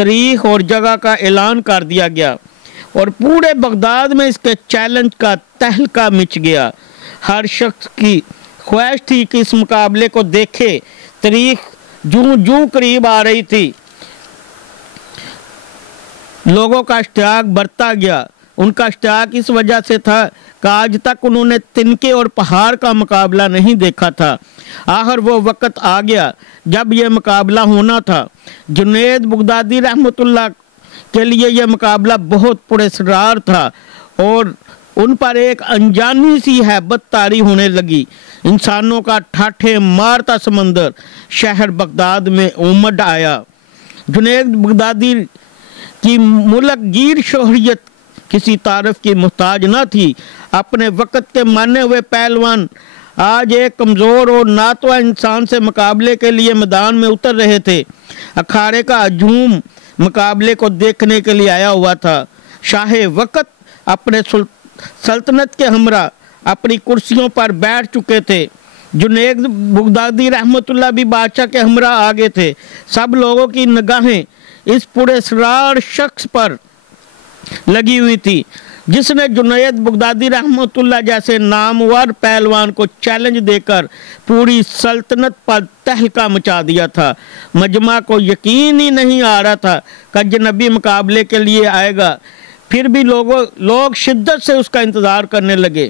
تاریخ اور جگہ کا اعلان کر دیا گیا اور پورے بغداد میں اس کے چیلنج کا تہلکہ مچ گیا۔ ہر شخص کی خواہش تھی کہ اس مقابلے کو دیکھے۔ تاریخ جوں قریب آ رہی تھی، لوگوں کا اشتیاق بڑھتا گیا۔ ان کا اشتیاق اس وجہ سے تھا کہ آج تک انہوں نے تنکے اور پہاڑ کا مقابلہ نہیں دیکھا تھا۔ آخر وہ وقت آ گیا جب یہ مقابلہ ہونا تھا۔ جنید بغدادی رحمۃ اللہ کے لیے یہ مقابلہ بہت پراسرار تھا اور ان پر ایک انجانی سی ہیبت طاری ہونے لگی۔ انسانوں کا ٹھاٹھے مارتا سمندر شہر بغداد میں امڈ آیا۔ جنید بغدادی کی ملک گیر شہریت کسی تعارف کی محتاج نہ تھی۔ اپنے وقت کے مانے ہوئے پہلوان آج ایک کمزور اور ناتواں انسان سے مقابلے کے لیے میدان میں اتر رہے تھے۔ اکھاڑے کا ہجوم مقابلے کو دیکھنے کے لیے آیا ہوا تھا۔ شاہ وقت اپنے سلطنت کے ہمراہ اپنی کرسیوں پر بیٹھ چکے تھے۔ جنید بغدادی رحمۃ اللہ بھی بادشاہ کے ہمراہ آگے تھے۔ سب لوگوں کی نگاہیں اس پراسرار شخص پر لگی ہوئی تھی جس نے جنید بغدادی رحمۃ اللہ جیسے نامور پہلوان کو چیلنج دے کر پوری سلطنت پر تہلکہ مچا دیا تھا۔ مجمع کو یقین ہی نہیں آ رہا تھا کہ اجنبی مقابلے کے لیے آئے گا، پھر بھی لوگ شدت سے اس کا انتظار کرنے لگے۔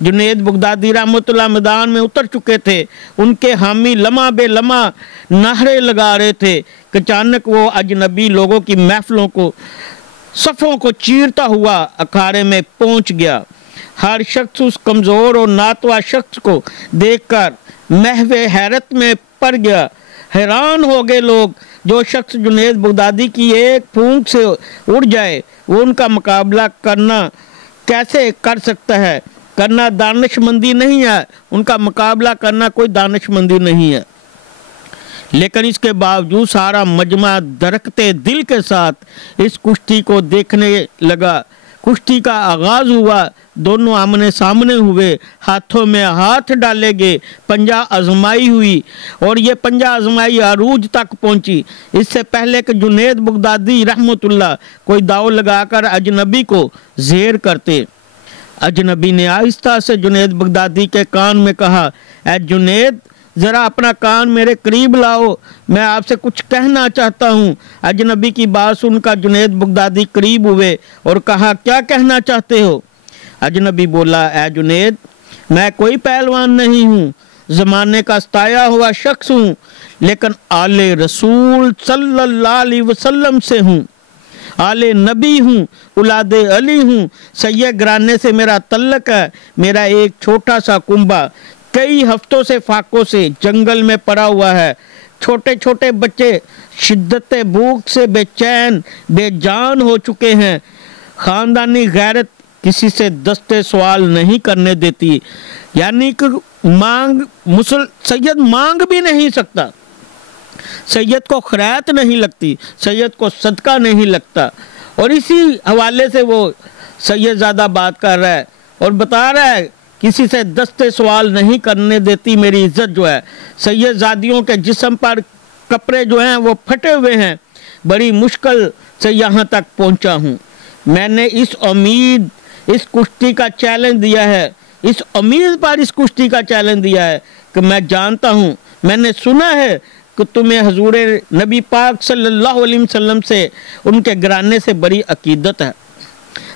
جنید بغدادی رحمۃ اللہ میدان میں اتر چکے تھے۔ ان کے حامی لمحہ بے لمحہ نعرے لگا رہے تھے کہ اچانک وہ اجنبی لوگوں کی محفلوں کو صفوں کو چیرتا ہوا اکھاڑے میں پہنچ گیا۔ ہر شخص اس کمزور اور ناتواں شخص کو دیکھ کر محو حیرت میں پڑ گیا۔ حیران ہو گئے لوگ۔ جو شخص جنید بغدادی کی ایک پھونک سے اڑ جائے وہ ان کا مقابلہ کرنا کیسے کر سکتا ہے؟ کرنا دانش مندی نہیں ہے، ان کا مقابلہ کرنا کوئی دانش مندی نہیں ہے۔ لیکن اس کے باوجود سارا مجمع درکتے دل کے ساتھ اس کشتی کو دیکھنے لگا۔ کشتی کا آغاز ہوا، دونوں آمنے سامنے ہوئے، ہاتھوں میں ہاتھ ڈالے گئے، پنجہ آزمائی ہوئی اور یہ پنجہ آزمائی عروج تک پہنچی۔ اس سے پہلے کہ جنید بغدادی رحمۃ اللہ کوئی داؤ لگا کر اجنبی کو زیر کرتے، اجنبی نے آہستہ سے جنید بغدادی کے کان میں کہا، اے جنید ذرا اپنا کان میرے قریب لاؤ، میں آپ سے کچھ کہنا چاہتا ہوں۔ اجنبی کی بات سن کر جنید بغدادی قریب ہوئے اور کہا، کیا کہنا چاہتے ہو؟ اجنبی بولا، اے جنید میں کوئی پہلوان نہیں ہوں، زمانے کا ستایا ہوا شخص ہوں، لیکن آل رسول صلی اللہ علیہ وسلم سے ہوں، آل نبی ہوں، اولاد علی ہوں، سید گرانے سے میرا تعلق ہے۔ میرا ایک چھوٹا سا کنبہ کئی ہفتوں سے فاقوں سے جنگل میں پڑا ہوا ہے۔ چھوٹے چھوٹے بچے شدت بھوک سے بے چین بے جان ہو چکے ہیں۔ خاندانی غیرت کسی سے دستے سوال نہیں کرنے دیتی، یعنی کہ سید مانگ بھی نہیں سکتا، سید کو خیرات نہیں لگتی، سید کو صدقہ نہیں لگتا، اور اسی حوالے سے وہ سید زادہ بات کر رہا ہے اور بتا رہا ہے کسی سے دستے سوال نہیں کرنے دیتی میری عزت جو ہے۔ سید زادیوں کے جسم پر کپڑے جو ہیں وہ پھٹے ہوئے ہیں، بڑی مشکل سے یہاں تک پہنچا ہوں۔ میں نے اس امید اس کشتی کا چیلنج دیا ہے، اس امید پر اس کشتی کا چیلنج دیا ہے کہ میں جانتا ہوں، میں نے سنا ہے کہ تمہیں حضور نبی پاک صلی اللہ علیہ وسلم سے ان کے گھرانے سے بڑی عقیدت ہے۔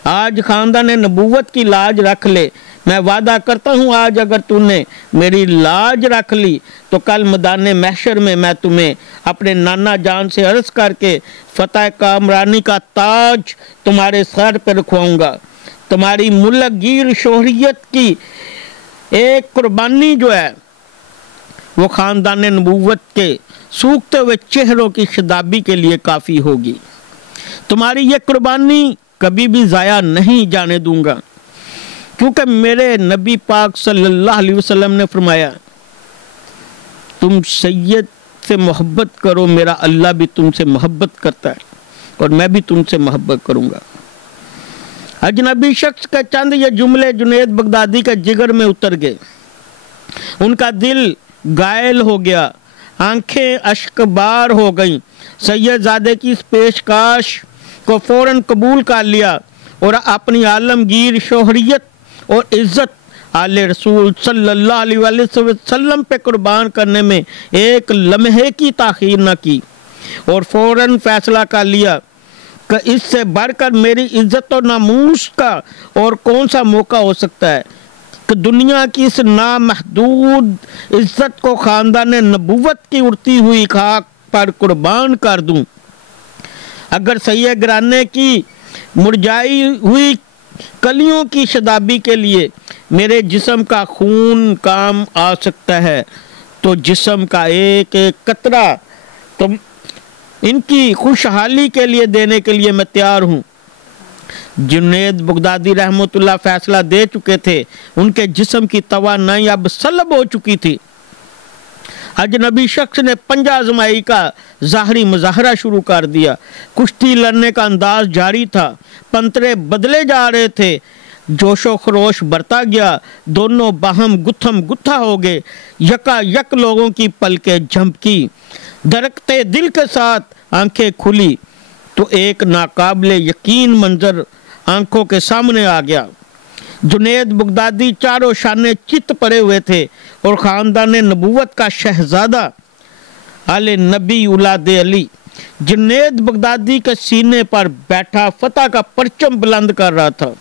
آج خاندان نبوت کی لاج رکھ لے، میں وعدہ کرتا ہوں آج اگر تم نے میری لاج رکھ لی تو کل میدان محشر میں میں تمہیں اپنے نانا جان سے عرض کر کے فتح کامرانی کا تاج تمہارے سر پہ رکھواؤں گا۔ تمہاری ملک گیر شہریت کی ایک قربانی جو ہے وہ خاندان نبوت کے سوکھتے ہوئے چہروں کی شادابی کے لیے کافی ہوگی۔ تمہاری یہ قربانی کبھی بھی ضائع نہیں جانے دوں گا، کیونکہ میرے نبی پاک صلی اللہ علیہ وسلم نے فرمایا، تم سید سے محبت کرو، میرا اللہ بھی تم سے محبت کرتا ہے اور میں بھی تم سے محبت کروں گا۔ اجنبی شخص کے چند یہ جملے جنید بغدادی کے جگر میں اتر گئے، ان کا دل گائل ہو گیا۔ آنکھیں اشکبار ہو گئیں۔ سید زادے کی اس پیشکش کو فوراً قبول کر لیا اور اپنی عالمگیر شوہریت اور عزت آل رسول صلی اللہ علیہ وسلم پہ قربان کرنے میں ایک لمحے کی تاخیر نہ کی، اور فوراً فیصلہ کر لیا کہ اس سے بڑھ کر میری عزت و ناموس کا اور کون سا موقع ہو سکتا ہے کہ دنیا کی اس نامحدود عزت کو خاندان نبوت کی اڑتی ہوئی خاک پر قربان کر دوں۔ اگر سید گرانے کی مرجائی ہوئی کلیوں کی شادابی کے لیے میرے جسم کا خون کام آ سکتا ہے تو جسم کا ایک ایک قطرہ تو ان کی خوشحالی کے لیے دینے کے لیے میں تیار ہوں۔ جنید بغدادی رحمۃ اللہ فیصلہ دے چکے تھے، ان کے جسم کی توانائی اب سلب ہو چکی تھی۔ اجنبی شخص نے پنجہ آزمائی کا ظاہری مظاہرہ شروع کر دیا، کشتی لڑنے کا انداز جاری تھا، پنترے بدلے جا رہے تھے، جوش و خروش بڑھتا گیا، دونوں باہم گتھم گتھا ہو گئے، یکا یک لوگوں کی پلکیں جھمکی، دھڑکتے دل کے ساتھ آنکھیں کھلی تو ایک ناقابل یقین منظر آنکھوں کے سامنے آ گیا۔ جنید بغدادی چاروں شانے چت پڑے ہوئے تھے اور خاندان نبوت کا شہزادہ آل نبی اولاد علی جنید بغدادی کے سینے پر بیٹھا فتح کا پرچم بلند کر رہا تھا۔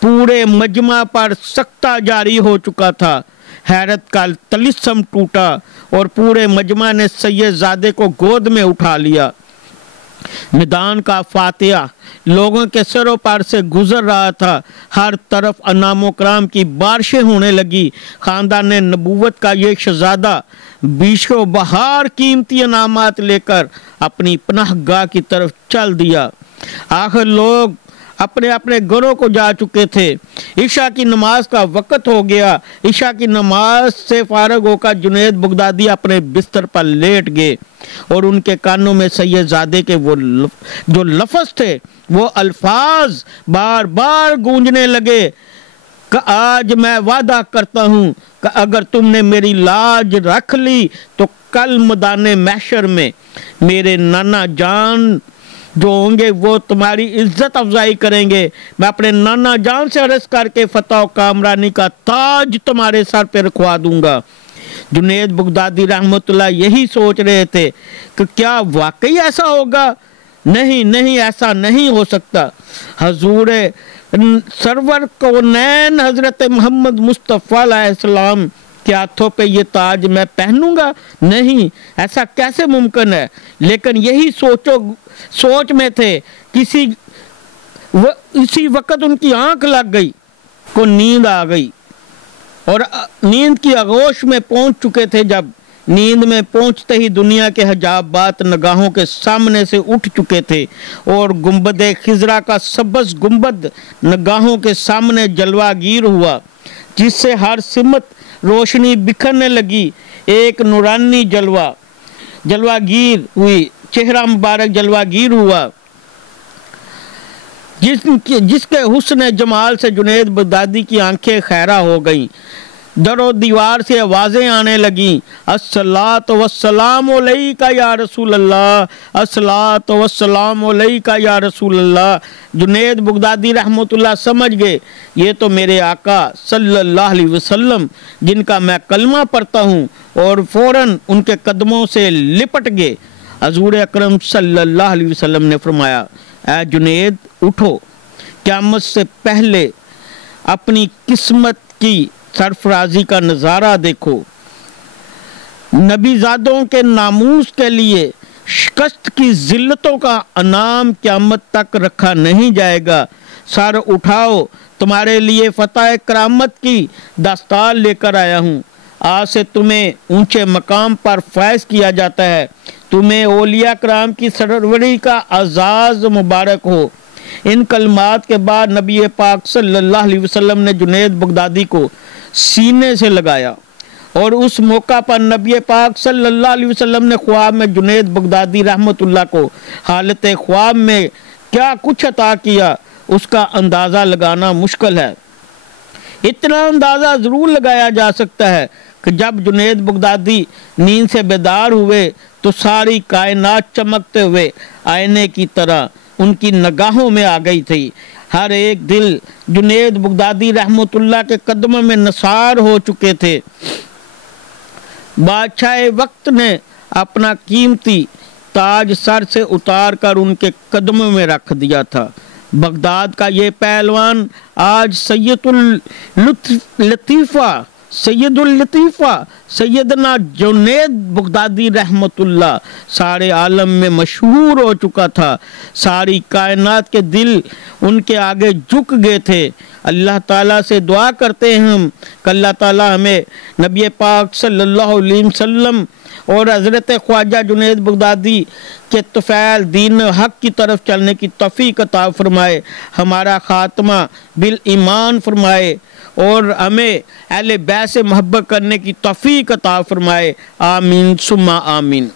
پورے مجمع پر سکتہ جاری ہو چکا تھا، حیرت کا طلسم ٹوٹا اور پورے مجمع نے سید زادے کو گود میں اٹھا لیا۔ میدان کا فاتحہ لوگوں کے سروں پر سے گزر رہا تھا، ہر طرف انعام و کرام کی بارشیں ہونے لگی۔ خاندان نبوت کا یہ شہزادہ بیش و بہار قیمتی انعامات لے کر اپنی پناہ گاہ کی طرف چل دیا۔ آخر لوگ اپنے اپنے گھروں کو جا چکے تھے، عشاء کی نماز کا وقت ہو گیا۔ عشاء کی نماز سے فارغ ہو کر جنید بغدادی اپنے بستر پر لیٹ گئے اور ان کے کانوں میں سید زادے کے وہ جو لفظ تھے، وہ الفاظ بار بار گونجنے لگے کہ آج میں وعدہ کرتا ہوں کہ اگر تم نے میری لاج رکھ لی تو کل میدان محشر میں میرے نانا جان جو ہوں گے وہ تمہاری عزت افزائی کریں گے۔ میں اپنے نانا جان سے عرض کر کے فتح و کامرانی کا تاج تمہارے سر پہ رکھوا دوں گا۔ جنید بغدادی رحمۃ اللہ یہی سوچ رہے تھے کہ کیا واقعی ایسا ہوگا؟ نہیں ایسا نہیں ہو سکتا۔ حضور سرور کونین حضرت محمد مصطفیٰ علیہ السلام کے ہاتھوں پہ یہ تاج میں پہنوں گا؟ نہیں، ایسا کیسے ممکن ہے؟ لیکن یہی سوچ میں تھے، اسی وقت ان کی آنکھ لگ گئی کو نیند آ گئی اور نیند کی آغوش میں پہنچ چکے تھے۔ جب نیند میں پہنچتے ہی دنیا کے حجابات نگاہوں کے سامنے سے اٹھ چکے تھے اور گنبد خضرا کا سبز گنبد نگاہوں کے سامنے جلوہ گیر ہوا، جس سے ہر سمت روشنی بکھرنے لگی۔ ایک نورانی جلوہ گیر ہوئی، چہرہ مبارک جلوہ گیر ہوا، جس کے حسن جمال سے جنید بغدادی کی آنکھیں خیرہ ہو گئیں۔ در و دیوار سے آوازیں آنے لگیں، الصلاۃ والسلام علیکہ یا رسول اللہ، الصلاۃ والسلام علیکہ یا رسول اللہ۔ جنید بغدادی رحمۃ اللہ سمجھ گئے یہ تو میرے آقا صلی اللہ علیہ وسلم جن کا میں کلمہ پڑھتا ہوں، اور فوراً ان کے قدموں سے لپٹ گئے۔ حضور اکرم صلی اللہ علیہ وسلم نے فرمایا، اے جنید اٹھو، قیامت سے پہلے اپنی قسمت کی سرفرازی کا نظارہ دیکھو۔ نبی زادوں کے ناموس کے لیے شکست کی ذلتوں کا انعام قیامت تک رکھا نہیں جائے گا۔ سر اٹھاؤ، تمہارے لیے فتح کرامت کی دستار لے کر آیا ہوں۔ آج سے تمہیں اونچے مقام پر فائز کیا جاتا ہے، تمہیں اولیاء کرام کی سروری کا اعزاز مبارک ہو۔ ان کلمات کے بعد نبی پاک صلی اللہ علیہ وسلم نے جنید بغدادی کو سینے سے لگایا، اور اس موقع پر نبی پاک صلی اللہ علیہ وسلم نے خواب میں جنید بغدادی رحمۃ اللہ کو حالت خواب میں کیا کچھ عطا کیا اس کا اندازہ لگانا مشکل ہے۔ اتنا اندازہ ضرور لگایا جا سکتا ہے کہ جب جنید بغدادی نیند سے بیدار ہوئے تو ساری کائنات چمکتے ہوئے آئینے کی طرح ان کی نگاہوں میں آ گئی تھی۔ ہر ایک دل جنید بغدادی رحمت اللہ کے قدموں میں نثار ہو چکے تھے۔ بادشاہ وقت نے اپنا قیمتی تاج سر سے اتار کر ان کے قدموں میں رکھ دیا تھا۔ بغداد کا یہ پہلوان آج سید اللطیفہ سیدنا جنید بغدادی رحمت اللہ سارے عالم میں مشہور ہو چکا تھا۔ ساری کائنات کے دل ان کے آگے جھک گئے تھے۔ اللہ تعالیٰ سے دعا کرتے ہیں ہم کہ اللہ تعالیٰ ہمیں نبی پاک صلی اللہ علیہ وسلم اور حضرت خواجہ جنید بغدادی کے طفیل دین حق کی طرف چلنے کی توفیق عطا فرمائے، ہمارا خاتمہ بالایمان فرمائے اور ہمیں اہل بیت سے محبت کرنے کی توفیق عطا فرمائے۔ آمین ثم آمین۔